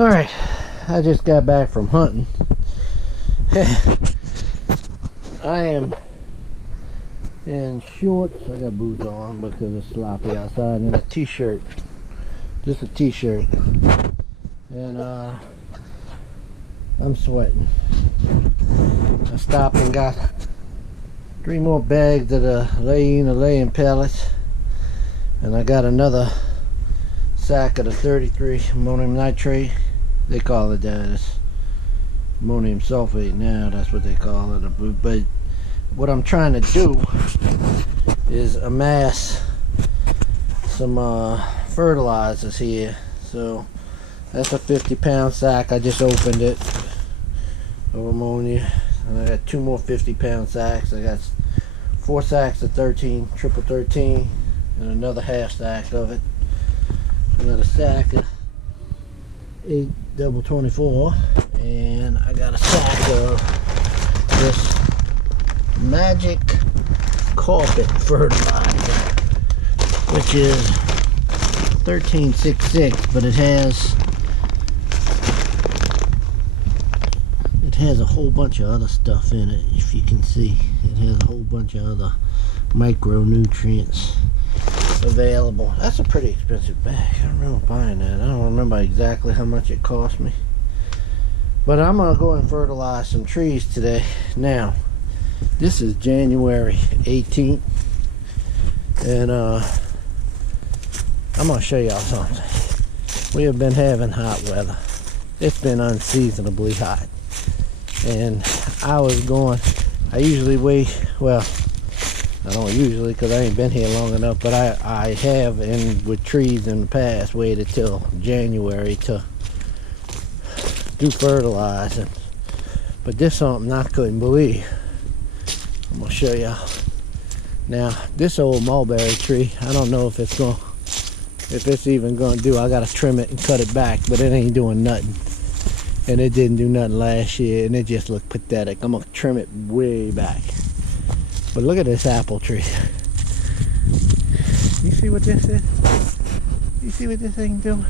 Alright, I just got back from hunting. I am in shorts. I got boots on because it's sloppy outside, and a t-shirt. Just a t-shirt. And I'm sweating. I stopped and got 3 more bags of the laying pellets, and I got another sack of the 33 ammonium nitrate. They call it that. It's ammonium sulfate now, that's what they call it. But what I'm trying to do is amass some fertilizers here. So that's a 50-pound sack. I just opened it of ammonia, and I got 2 more 50-pound sacks. I got 4 sacks of 13 triple 13 and another half sack of it, another sack of 8 double 24, and I got a sack of this magic carpet fertilizer, which is 1366, but it has a whole bunch of other stuff in it. If you can see, it has a whole bunch of other micronutrients available. That's a pretty expensive bag. I remember buying that. I don't remember exactly how much it cost me, but I'm gonna go and fertilize some trees today. Now this is January 18th, and I'm gonna show y'all something. We have been having hot weather. It's been unseasonably hot, and I usually wait, well, I don't usually, because I ain't been here long enough, but I have, and with trees in the past, waited till January to do fertilizing. But this is something I couldn't believe. I'm gonna show y'all. Now, this old mulberry tree, I don't know if it's even gonna do. I gotta trim it and cut it back, but it ain't doing nothing. And it didn't do nothing last year, and it just looked pathetic. I'm gonna trim it way back. But look at this apple tree. You see what this is? You see what this thing doing?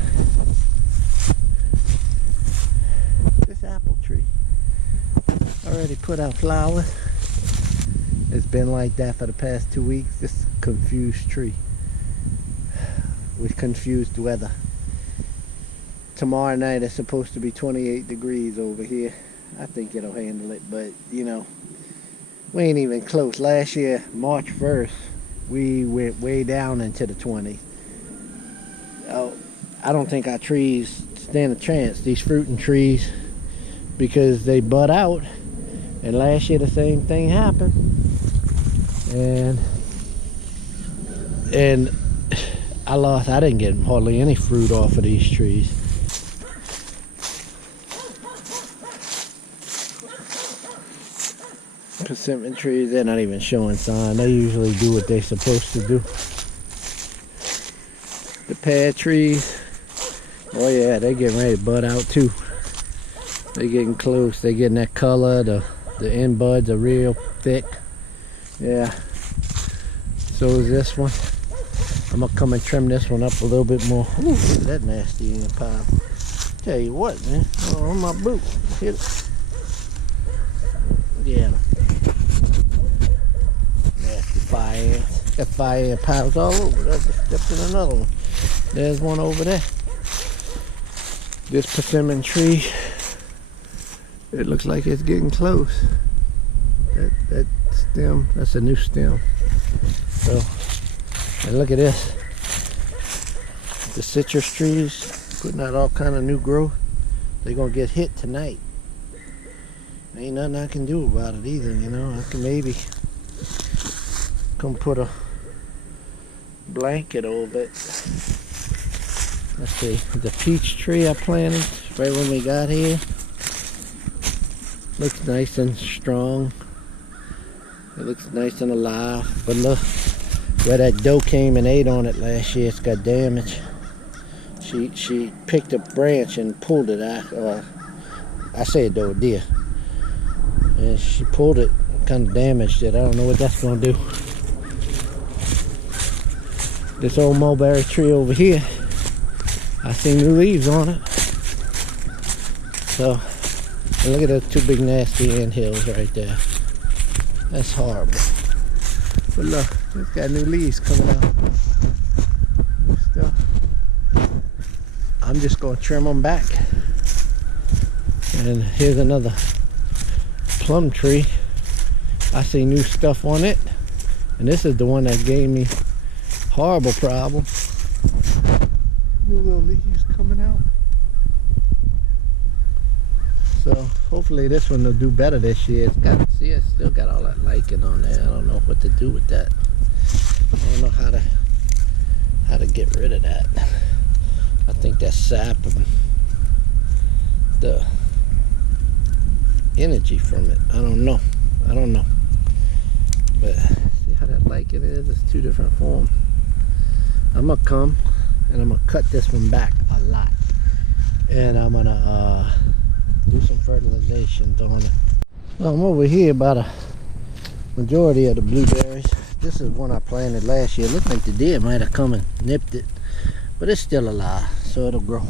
This apple tree already put out flowers. It's been like that for the past 2 weeks. This confused tree with confused weather. Tomorrow night it's supposed to be 28 degrees over here. I think it'll handle it, but you know, we ain't even close. Last year, March 1st, we went way down into the 20s. Oh, I don't think our trees stand a chance, these fruiting trees, because they bud out. And last year the same thing happened. And I didn't get hardly any fruit off of these trees. Persimmon trees, they're not even showing sign. They usually do what they're supposed to do. The pear trees, oh yeah, they're getting ready to bud out too. They're getting close. They're getting that color. The end buds are real thick. Yeah. So is this one. I'm gonna come and trim this one up a little bit more. Ooh, look at that nasty ant pile. Tell you what, man. Oh, on my boot. Hit it. Yeah. Nasty fire ants. Got fire ant piles all over. I just stepped in another one. There's one over there. This persimmon tree, it looks like it's getting close. That stem, that's a new stem. So, and look at this. The citrus trees putting out all kind of new growth. They're gonna get hit tonight. Ain't nothing I can do about it either, you know. I can maybe come put a blanket over it. Let's see, the peach tree I planted right when we got here. Looks nice and strong. It looks nice and alive. But look, where that doe came and ate on it last year, it's got damage. She picked a branch and pulled it out. I say a doe, a deer. And she pulled it, kind of damaged it. I don't know what that's gonna do. This old mulberry tree over here, I see new leaves on it. So, and look at those two big nasty ant hills right there. That's horrible. But look, it's got new leaves coming out. New stuff. I'm just gonna trim them back. And here's another plum tree. I see new stuff on it. And this is the one that gave me horrible problem. New little leaves coming out. So hopefully this one will do better this year. It's got, see, it's still got all that lichen on there. I don't know what to do with that. I don't know how to get rid of that. I think that's sapping the energy from it. I don't know. But see how that lichen is? It's two different forms. I'm gonna come and I'm gonna cut this one back a lot. And I'm gonna do some fertilizations on it. Well, I'm over here by the majority of the blueberries. This is one I planted last year. It looked like the deer might have come and nipped it, but it's still alive, so it'll grow.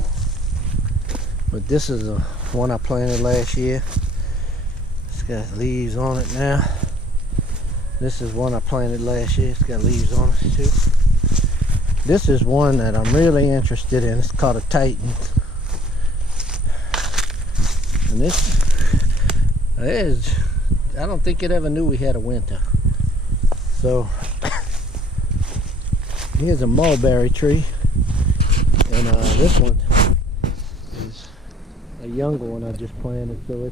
But this is a one I planted last year. It's got leaves on it now. This is one I planted last year. It's got leaves on it too. This is one that I'm really interested in. It's called a Titan. And this is, I don't think it ever knew we had a winter. So here's a mulberry tree. And this one is a younger one I just planted. So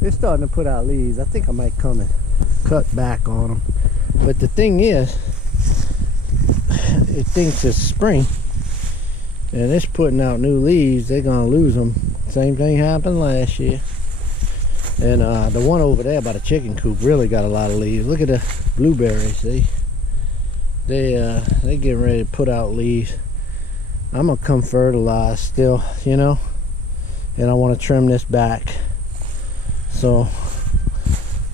it's starting to put out leaves. I think I might come and cut back on them. But the thing is, it thinks it's spring and it's putting out new leaves. They're gonna lose them. Same thing happened last year. And the one over there by the chicken coop really got a lot of leaves. Look at the blueberries. See, they getting ready to put out leaves. I'm gonna come fertilize still, you know, and I want to trim this back. So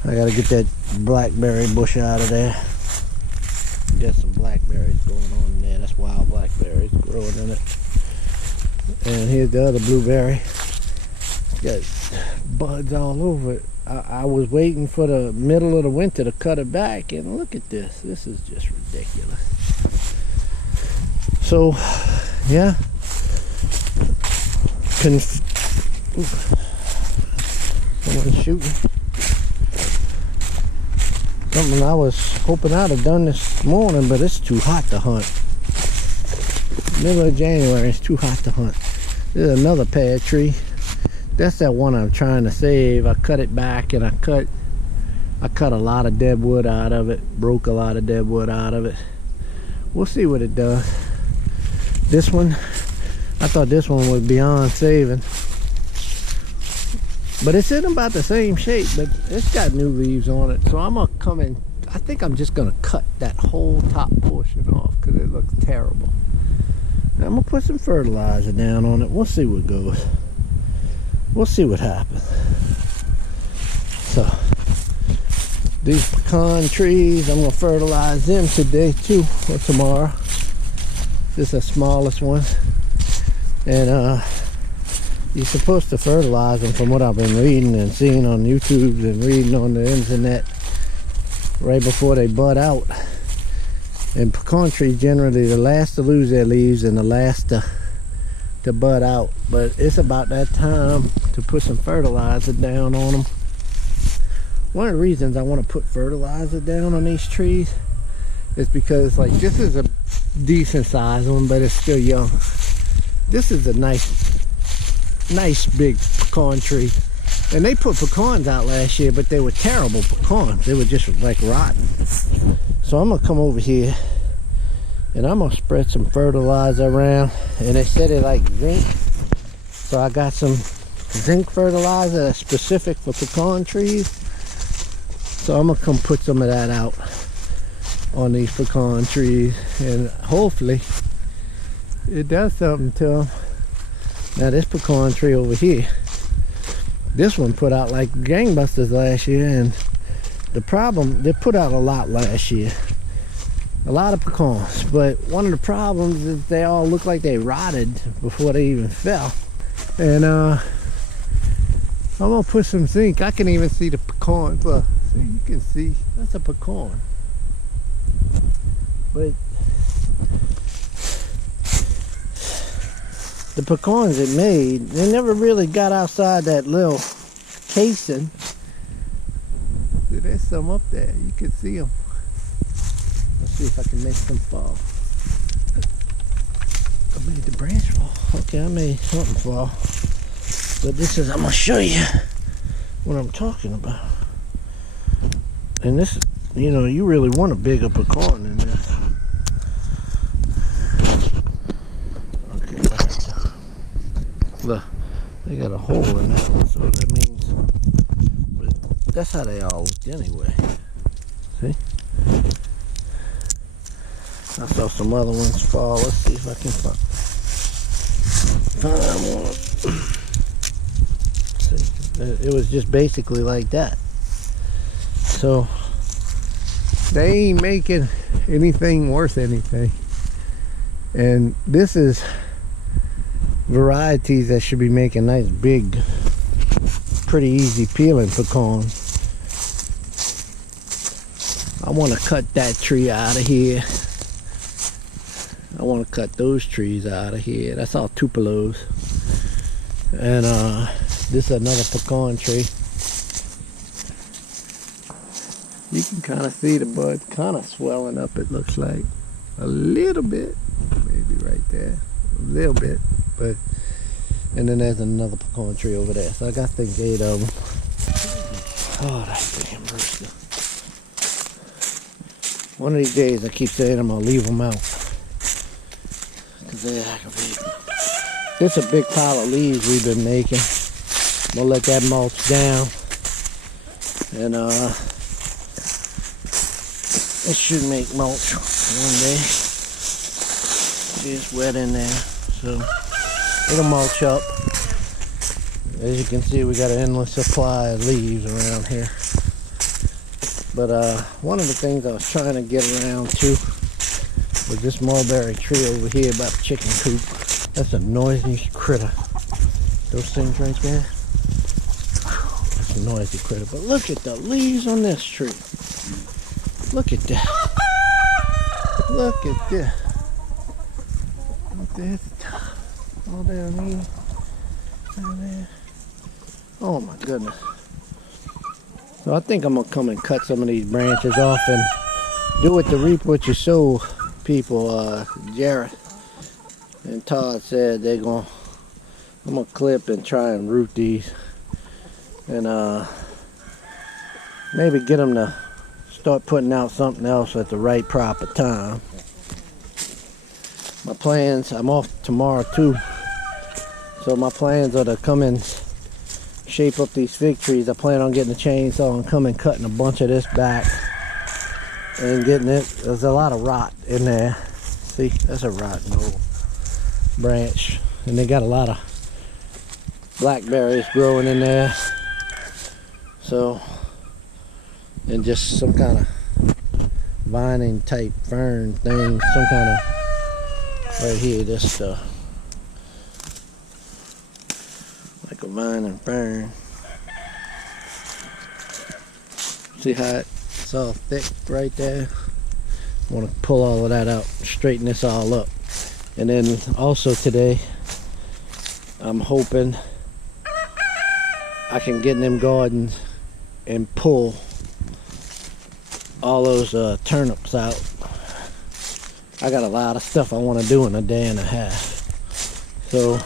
I gotta get that blackberry bush out of there. Got some blackberries going on in there. That's wild blackberries growing in it. And here's the other blueberry. Got buds all over it. I was waiting for the middle of the winter to cut it back, and look at this. This is just ridiculous. So, yeah. Someone's shooting. Something I was hoping I'd have done this morning, but it's too hot to hunt. Middle of January, it's too hot to hunt. There's another pear tree. That's that one I'm trying to save. I cut it back and I cut a lot of dead wood out of it. Broke a lot of dead wood out of it. We'll see what it does. This one, I thought this one was beyond saving. But it's in about the same shape, but it's got new leaves on it. So I'm gonna come in, I think I'm just gonna cut that whole top portion off because it looks terrible. And I'm gonna put some fertilizer down on it. We'll see what goes. We'll see what happens. So these pecan trees, I'm gonna fertilize them today too, or tomorrow. This is the smallest one. And you're supposed to fertilize them, from what I've been reading and seeing on YouTube and reading on the internet, right before they bud out. And pecan trees generally the last to lose their leaves and the last to bud out. But it's about that time to put some fertilizer down on them. One of the reasons I want to put fertilizer down on these trees is because, like, this is a decent size one, but it's still young. This is a nice big pecan tree, and they put pecans out last year, but they were terrible pecans. They were just like rotten. So I'm gonna come over here and I'm gonna spread some fertilizer around. And they said they like zinc, so I got some zinc fertilizer that's specific for pecan trees. So I'm gonna come put some of that out on these pecan trees, and hopefully it does something to them. Now this pecan tree over here, this one put out like gangbusters last year, and the problem, they put out a lot last year, a lot of pecans, but one of the problems is they all look like they rotted before they even fell. And I'm gonna put some zinc. I can even see the pecan. Look, see, you can see that's a pecan. But the pecans it made, they never really got outside that little casing. See, there's some up there. You can see them. Let's see if I can make them fall. I made the branch fall. Okay, I made something fall. But this is, I'm gonna show you what I'm talking about. And this, you know, you really want a bigger pecan than this. Okay, look, they got a hole in that one, so that means, but that's how they all look anyway. See? I saw some other ones fall. Let's see if I can find one. See, it was just basically like that. So they ain't making anything worth anything. And this is varieties that should be making nice big, pretty easy peeling pecans. I want to cut that tree out of here. I want to cut those trees out of here. That's all tupelos. And this is another pecan tree. You can kind of see the bud kind of swelling up, it looks like. A little bit. Maybe right there. A little bit. But, and then there's another pecan tree over there. So I got, I think, 8 of them. Oh, that damn rooster. One of these days I keep saying I'm going to leave them out. Because they're aggravating. This is a big pile of leaves we've been making. I'm going to let that mulch down. And it should make mulch one day. It's wet in there. So it'll mulch up. As you can see, we got an endless supply of leaves around here. But one of the things I was trying to get around to was this mulberry tree over here by the chicken coop. That's a noisy critter. Those things right there. That's a noisy critter. But look at the leaves on this tree. Look at that. Look at that. Look at that. All down here. Down there. Oh my goodness. So I think I'm going to come and cut some of these branches off and do it to reap what you sow, people. Jared and Todd said I'm going to clip and try and root these. And maybe get them to start putting out something else at the right proper time. My plans, I'm off tomorrow too. So my plans are to come and shape up these fig trees. I plan on getting a chainsaw and come and cutting a bunch of this back and getting it. There's a lot of rot in there. See, that's a rotten old branch. And they got a lot of blackberries growing in there. So, and just some kind of vining type fern thing, some kind of, right here, this stuff. Like a vine and fern. See how it's all thick right there? I want to pull all of that out, straighten this all up. And then also today, I'm hoping I can get in them gardens and pull all those turnips out. I got a lot of stuff I want to do in a day and a half. So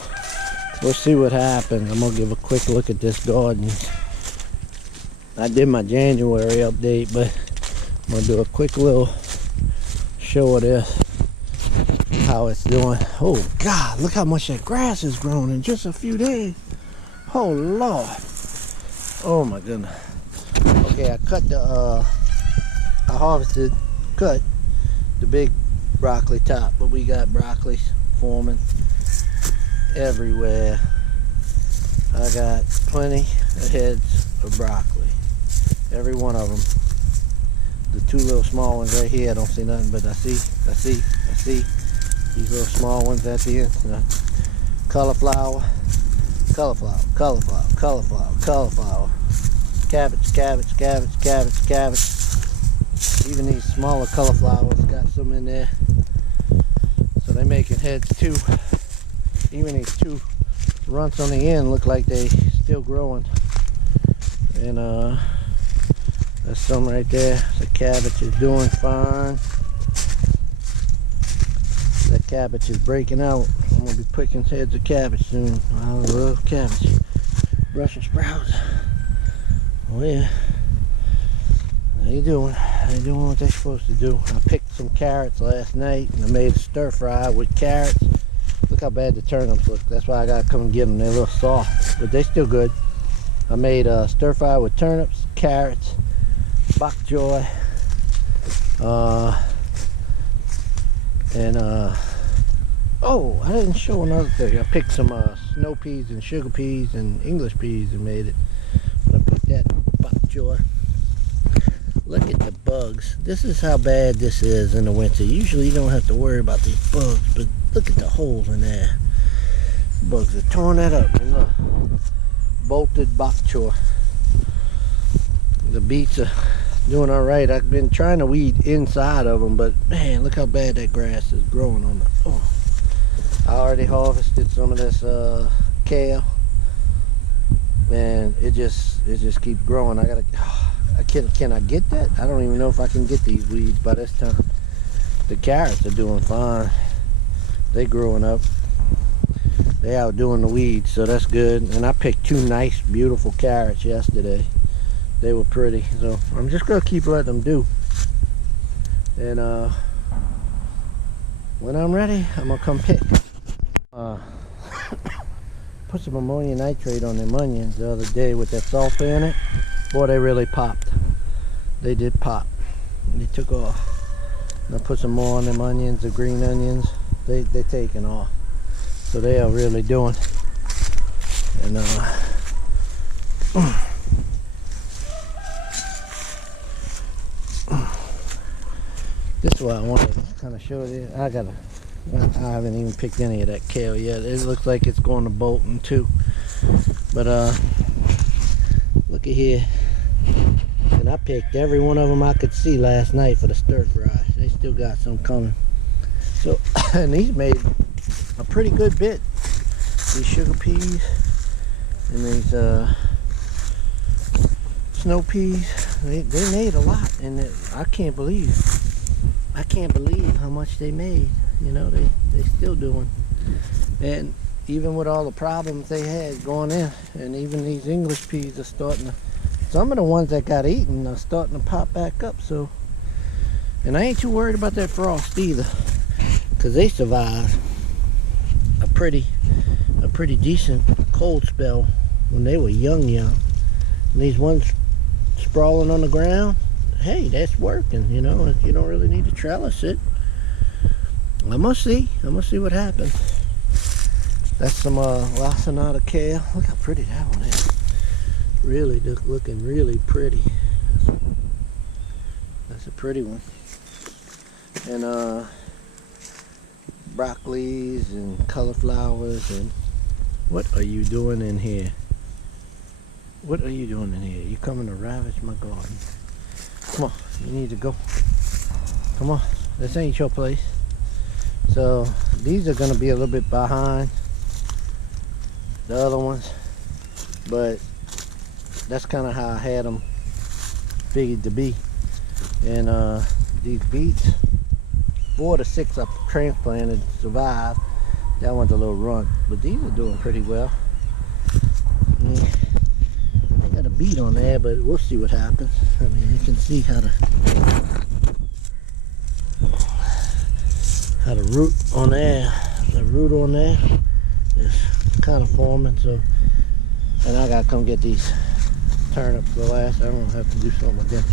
we'll see what happens. I'm gonna give a quick look at this garden. I did my January update, but I'm gonna do a quick little show of this, how it's doing. Oh God, look how much that grass has grown in just a few days. Oh Lord. Oh my goodness. Okay, I cut the cut the big broccoli top, but we got broccoli forming everywhere. I got plenty of heads of broccoli, every one of them. The two little small ones right here, I don't see nothing, but I see these little small ones at the end. Cauliflower cauliflower, cauliflower, cauliflower, cauliflower, cabbage, cabbage, cabbage, cabbage, cabbage. Even these smaller cauliflowers got some in there. So they making heads too. Even these two runts on the end look like they still growing. And there's some right there. The cabbage is doing fine. That cabbage is breaking out. I'm gonna be picking heads of cabbage soon. I love cabbage. Brussels sprouts. Oh yeah. They doing what they're supposed to do. I picked some carrots last night and I made a stir fry with carrots. Look how bad the turnips look. That's why I gotta come and get them. They're a little soft, but they're still good. I made a stir fry with turnips, carrots, bok choy, oh, I didn't show another thing. I picked some snow peas and sugar peas and English peas and made it. But I picked that bok choy. Look at the bugs. This is how bad this is in the winter. Usually you don't have to worry about these bugs, but look at the holes in there. Bugs are torn that up. And look, bolted bok choy. The beets are doing all right. I've been trying to weed inside of them, but man, look how bad that grass is growing on it. Oh, I already harvested some of this kale, and it just keeps growing. Can I get that? I don't even know if I can get these weeds by this time. The carrots are doing fine. They growing up. They outdoing the weeds, so that's good. And I picked two nice, beautiful carrots yesterday. They were pretty, so I'm just gonna keep letting them do. And when I'm ready, I'm gonna come pick. Put some ammonium nitrate on them onions the other day with that sulfur in it. Boy, they really popped. They did pop. They took off. And I put some more on them onions, the green onions. They're taking off. So they are really doing. And this is what I wanted to kind of show you. I haven't even picked any of that kale yet. It looks like it's going to Bolton too. But look at here. And I picked every one of them I could see last night for the stir fry. They still got some coming. So, and these made a pretty good bit. These sugar peas and these snow peas, they made a lot, and I can't believe how much they made. You know, they still doing. And even with all the problems they had going in, and even these English peas are starting to, some of the ones that got eaten are starting to pop back up. So, and I ain't too worried about that frost either, because they survived a pretty decent cold spell when they were young. And these ones sprawling on the ground, hey, that's working. You know, you don't really need to trellis it. I'm gonna see what happens. That's some lacinato kale. Look how pretty that one is. Really looking really pretty. That's a pretty one. And broccolis and cauliflowers. And what are you doing in here? What are you doing in here? You coming to ravage my garden? Come on, you need to go. Come on, this ain't your place. So these are gonna be a little bit behind the other ones, but that's kind of how I had them figured to be. And these beets, 4 to 6 I transplanted, survived. That one's a little runt, but these are doing pretty well. I got a beet on there, but we'll see what happens. I mean, you can see how the root on there, is kind of forming. So, and I gotta come get these turnips for last. I'm gonna have to do something with them.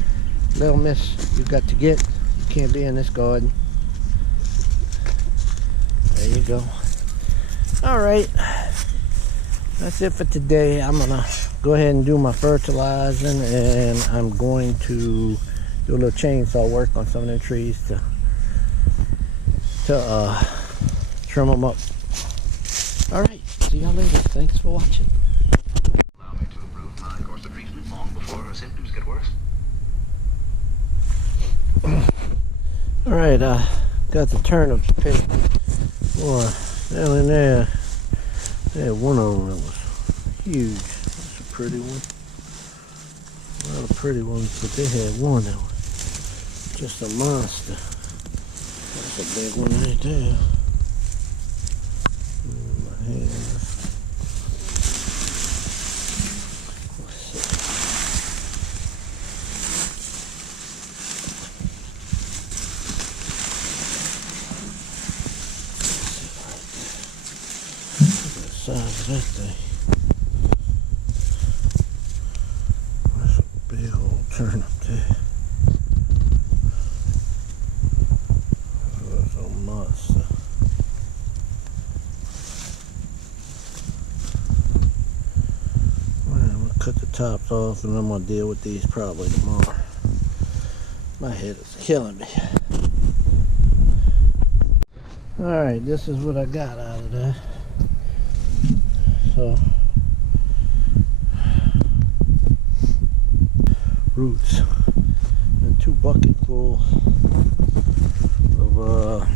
Little miss, you got to get. You can't be in this garden. There you go. All right, that's it for today. I'm gonna go ahead and do my fertilizing, and I'm going to do a little chainsaw work on some of them trees to trim them up. All right, see y'all later. Thanks for watching. Allow me to approve my course of treatment long before her symptoms get worse. Alright, got the turnips picked. Boy, down in there, they had one of them that was huge. That's a pretty one. A lot of pretty ones, but they had one that was just a monster. That's a big one right there. In my hand. Let's see. Look at the size of that thing. That's a big old turnip there. That's a monster. Well, I'm gonna cut the tops off and I'm gonna deal with these probably tomorrow. My head is killing me. Alright, this is what I got out of that. So, roots and 2 bucketfuls of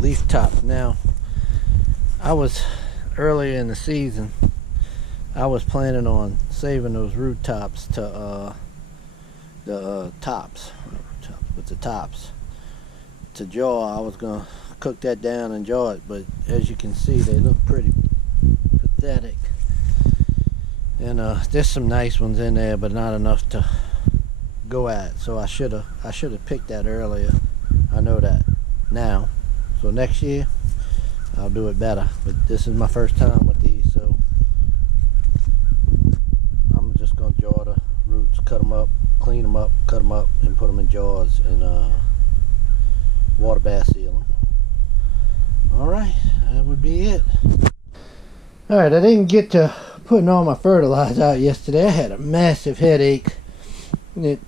leaf tops. Now, I was earlier in the season, I was planning on saving those root tops to the tops to jaw. I was gonna cook that down and jaw it, but as you can see, they look pretty pathetic. And there's some nice ones in there, but not enough to go at. So I should have picked that earlier. I know that now. So next year I'll do it better. But this is my first time with these, so I'm just gonna jaw the roots, cut them up, clean them up, cut them up, and put them in jars and water bath seal them. Alright, that would be it. Alright, I didn't get to putting all my fertilizer out yesterday. I had a massive headache. And it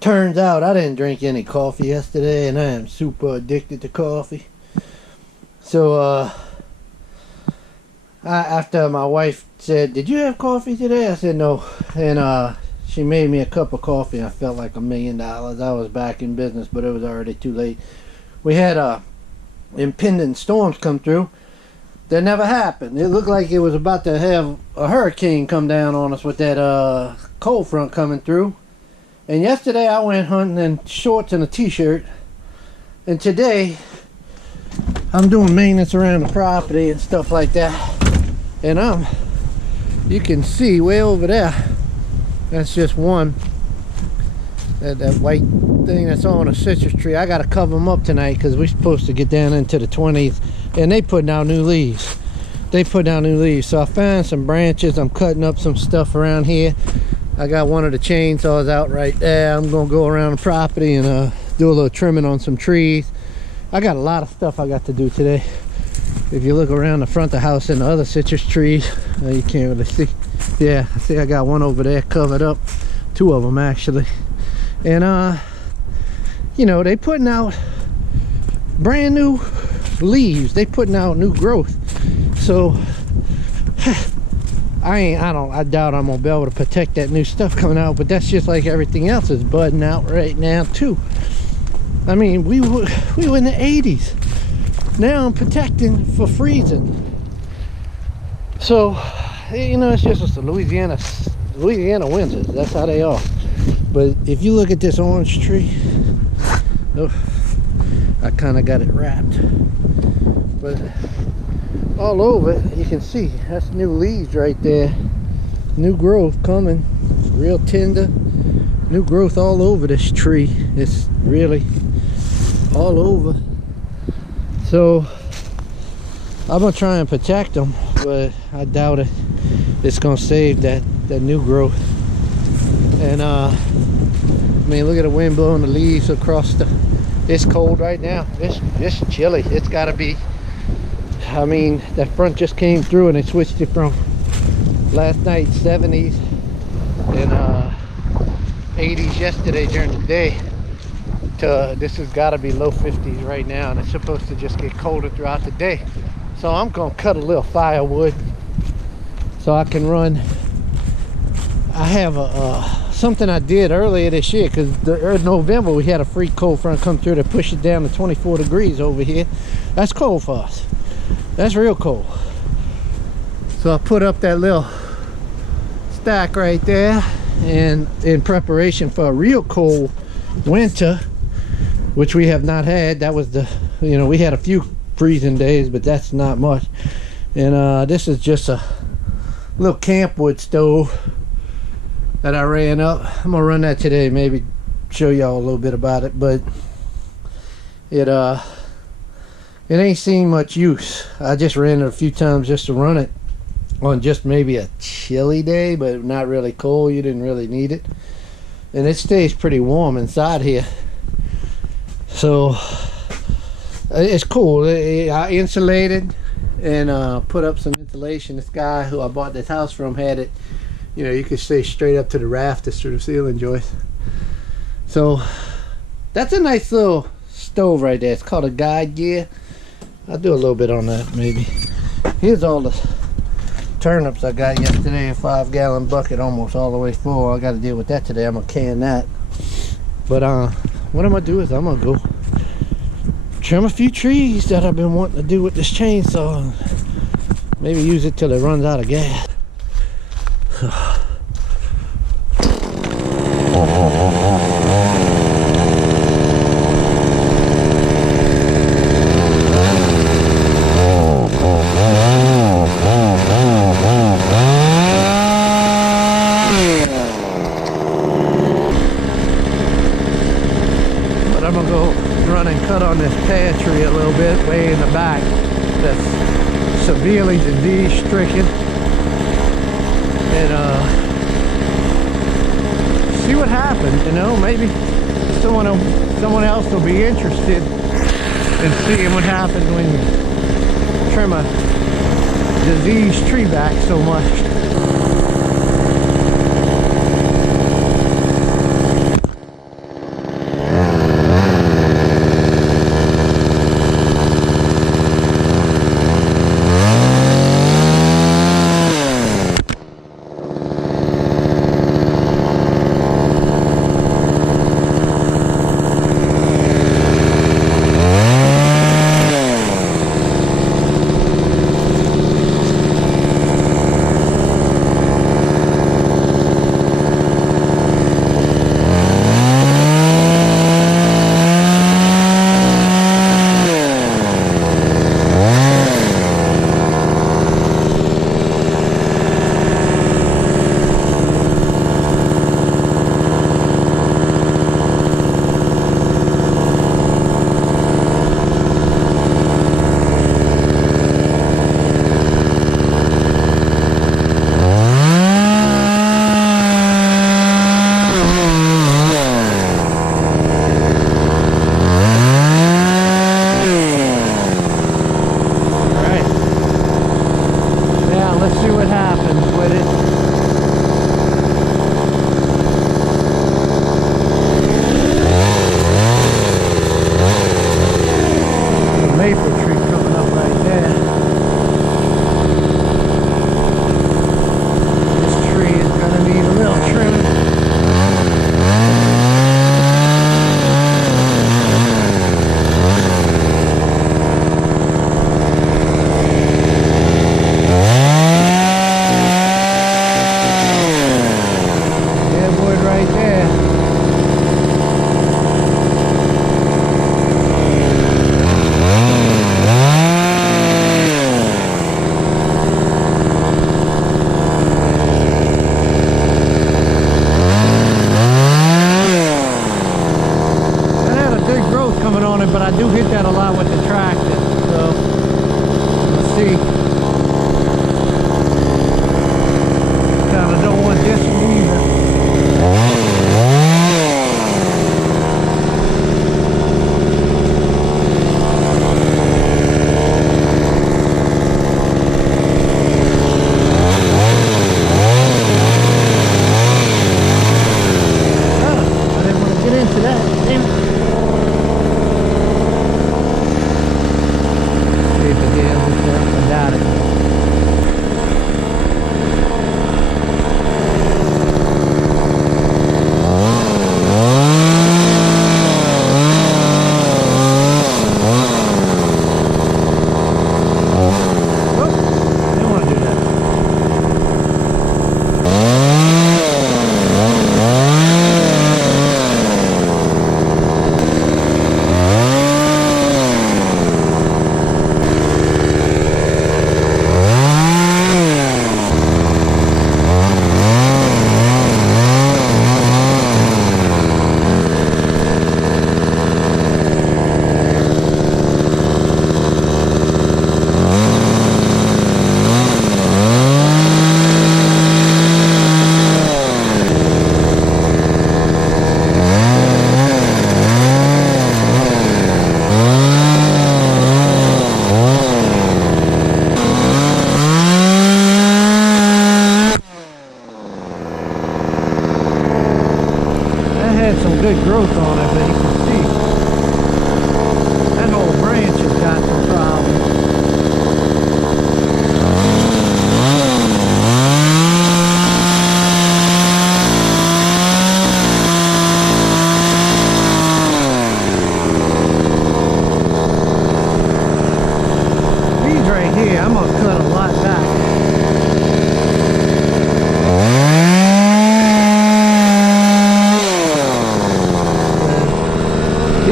turns out I didn't drink any coffee yesterday, and I am super addicted to coffee. So, after my wife said, "Did you have coffee today?" I said no. And she made me a cup of coffee, and I felt like $1 million. I was back in business, but it was already too late. We had impending storms come through. That never happened. It looked like it was about to have a hurricane come down on us with that cold front coming through. And yesterday I went hunting in shorts and a t-shirt. And today I'm doing maintenance around the property and stuff like that. And you can see way over there, that's just one. That white thing that's on a citrus tree. I gotta cover them up tonight because we're supposed to get down into the 20s, and they put down new leaves. So I found some branches. I'm cutting up some stuff around here. I got one of the chainsaws out right there. I'm gonna go around the property and do a little trimming on some trees. I got a lot of stuff I got to do today. If you look around the front of the house and the other citrus trees, you can't really see. Yeah, I see I got one over there covered up. 2 of them actually. And you know, they putting out brand new leaves. They putting out new growth. So I doubt I'm gonna be able to protect that new stuff coming out, but that's just like everything else is budding out right now too. I mean, we were in the 80s. Now I'm protecting for freezing. So, you know, it's just the Louisiana winters. That's how they are. But if you look at this orange tree, oh, I kind of got it wrapped. But all over it, you can see that's new leaves right there. New growth coming, real tender. New growth all over this tree. It's really all over. So I'm gonna try and protect them, but I doubt it's gonna save that new growth. And I mean, look at the wind blowing the leaves across it's cold right now. It's chilly. It's gotta be, I mean, that front just came through and they switched it from last night 70s and 80s yesterday during the day to this has got to be low 50s right now, and it's supposed to just get colder throughout the day. So I'm gonna cut a little firewood so I can run. I have a something I did earlier this year, because in November we had a free cold front come through to push it down to 24 degrees over here. That's cold for us. That's real cold. So I put up that little stack right there, and in preparation for a real cold winter, which we have not had. That was the, you know, we had a few freezing days, but that's not much. And this is just a little campwood stove that I ran up. I'm gonna run that today, maybe show y'all a little bit about it, but it ain't seen much use. I just ran it a few times just to run it on just maybe a chilly day, but not really cold. You didn't really need it, and it stays pretty warm inside here, so it's cool. I insulated and put up some insulation. This guy who I bought this house from had it, you know, you could stay straight up to the rafters through the ceiling joist. So that's a nice little stove right there. It's called a guide gear. I'll do a little bit on that maybe. Here's all the turnips I got yesterday, a 5-gallon bucket almost all the way full. I got to deal with that today. I'm gonna can that. But what I'm gonna do is I'm gonna go trim a few trees that I've been wanting to do with this chainsaw. Maybe use it till it runs out of gas. But I'm gonna go run and cut on this pear tree a little bit way in the back that's severely disease stricken, and see what happens. You know, maybe someone else will be interested in seeing what happens when you trim a diseased tree back so much. But I do hit that a lot with the tractor, so let's see. Kind of don't want this one either. I didn't want to get into that. Damn it. Got it.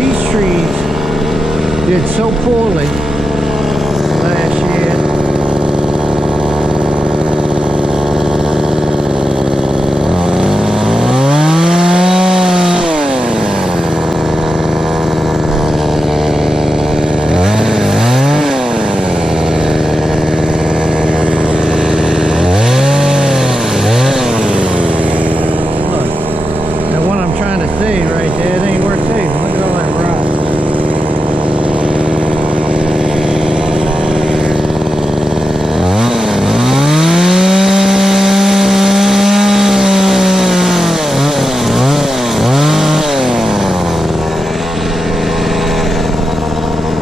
these trees did so poorly last year. And what I'm trying to say right there, it ain't worth saving. Look at all that rock.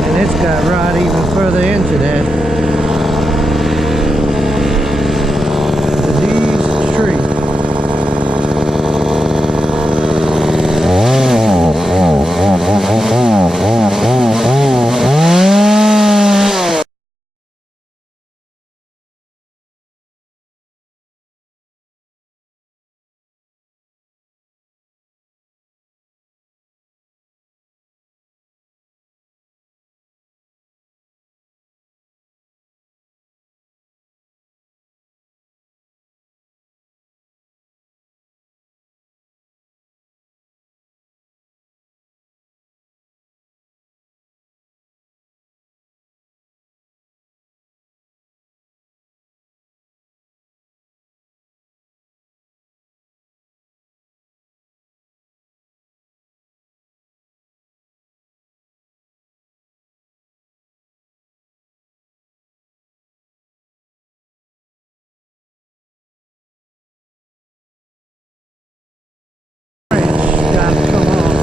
And it's got rot even further into that. These trees. Gotta come on.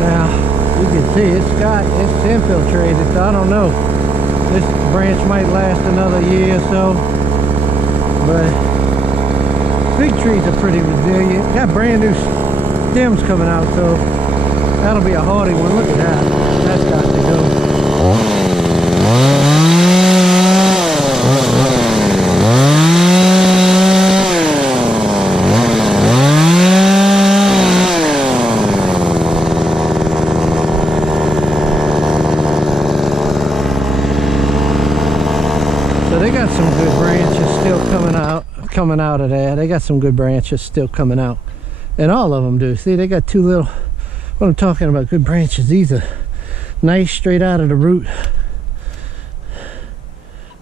Now you can see it's infiltrated, so I don't know. This branch might last another year or so, but big trees are pretty resilient. Got brand new stems coming out, so that'll be a hardy one. Look at that. That's got to go. So they got some good branches still coming out of there. They got some good branches still coming out. And all of them do. See, they got two little, what I'm talking about, good branches. These are nice straight out of the root.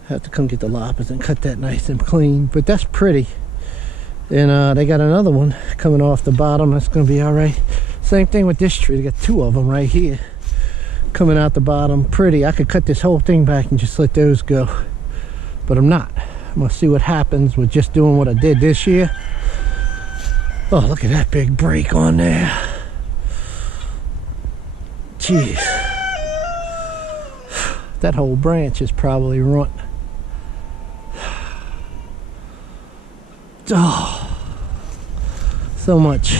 Have to come get the loppers and cut that nice and clean, but that's pretty. And they got another one coming off the bottom. That's going to be all right. Same thing with this tree. They got two of them right here coming out the bottom. Pretty. I could cut this whole thing back and just let those go, but I'm not. I'm going to see what happens with just doing what I did this year. Oh, look at that big break on there. Jeez. That whole branch is probably ruined. Oh, so much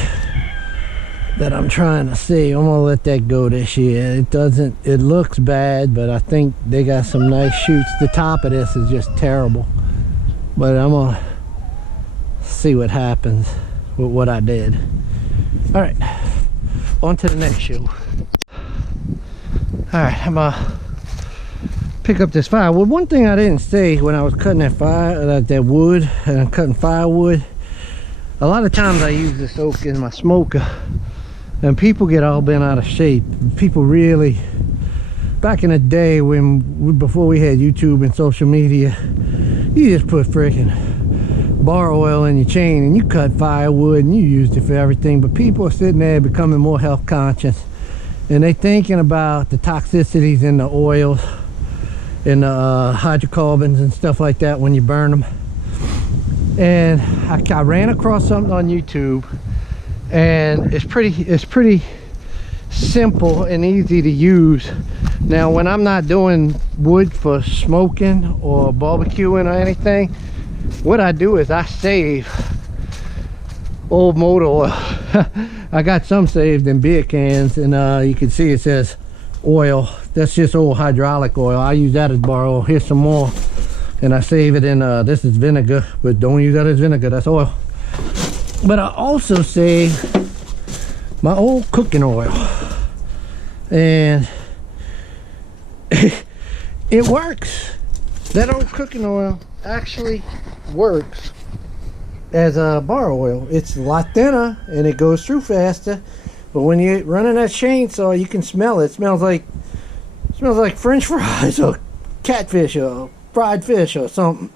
that I'm trying to see. I'm gonna let that go this year. It looks bad, but I think they got some nice shoots. The top of this is just terrible, but I'm gonna see what happens with what I did. All right, on to the next show. All right, I'm gonna pick up this firewood. One thing I didn't say when I was cutting that wood and I'm cutting firewood, a lot of times I use this oak in my smoker and people get all bent out of shape. People really, back in the day before we had YouTube and social media, you just put freaking bar oil in your chain and you cut firewood and you used it for everything. But people are sitting there becoming more health conscious and they thinking about the toxicities in the oils and the hydrocarbons and stuff like that when you burn them. And I ran across something on YouTube, and it's pretty simple and easy to use. Now when I'm not doing wood for smoking or barbecuing or anything, what I do is I save old motor oil. I got some saved in beer cans, and you can see it says oil. That's just old hydraulic oil. I use that as bar oil. Here's some more, and I save it in this is vinegar, but don't use that as vinegar, that's oil. But I also save my old cooking oil, and it works. That old cooking oil actually works as a bar oil. It's a lot thinner and it goes through faster, but when you're running that chainsaw, you can smell it. It smells like French fries or catfish or fried fish or something,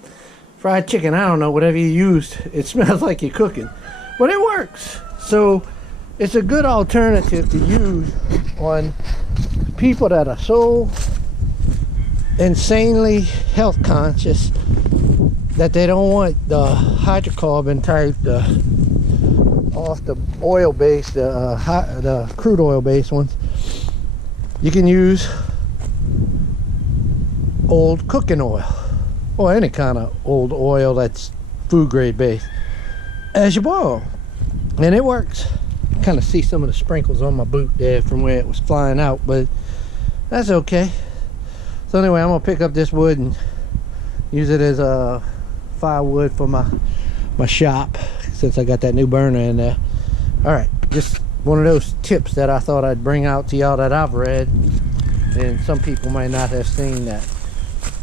fried chicken, I don't know, whatever you used. It smells like you're cooking, but it works. So it's a good alternative to use on people that are so insanely health conscious that they don't want the hydrocarbon type, off the oil base, the crude oil based ones. You can use old cooking oil or any kind of old oil that's food grade based as your bar oil, and it works. Kind of see some of the sprinkles on my boot there from where it was flying out, but that's okay. So anyway, I'm gonna pick up this wood and use it as a firewood for my shop, since I got that new burner in there. All right, just one of those tips that I thought I'd bring out to y'all that I've read, and some people might not have seen that.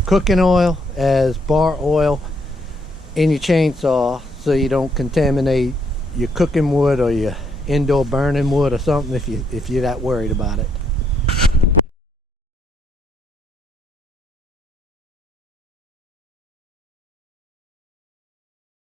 Cooking oil as bar oil in your chainsaw, so you don't contaminate your cooking wood or your indoor burning wood or something, if you're that worried about it.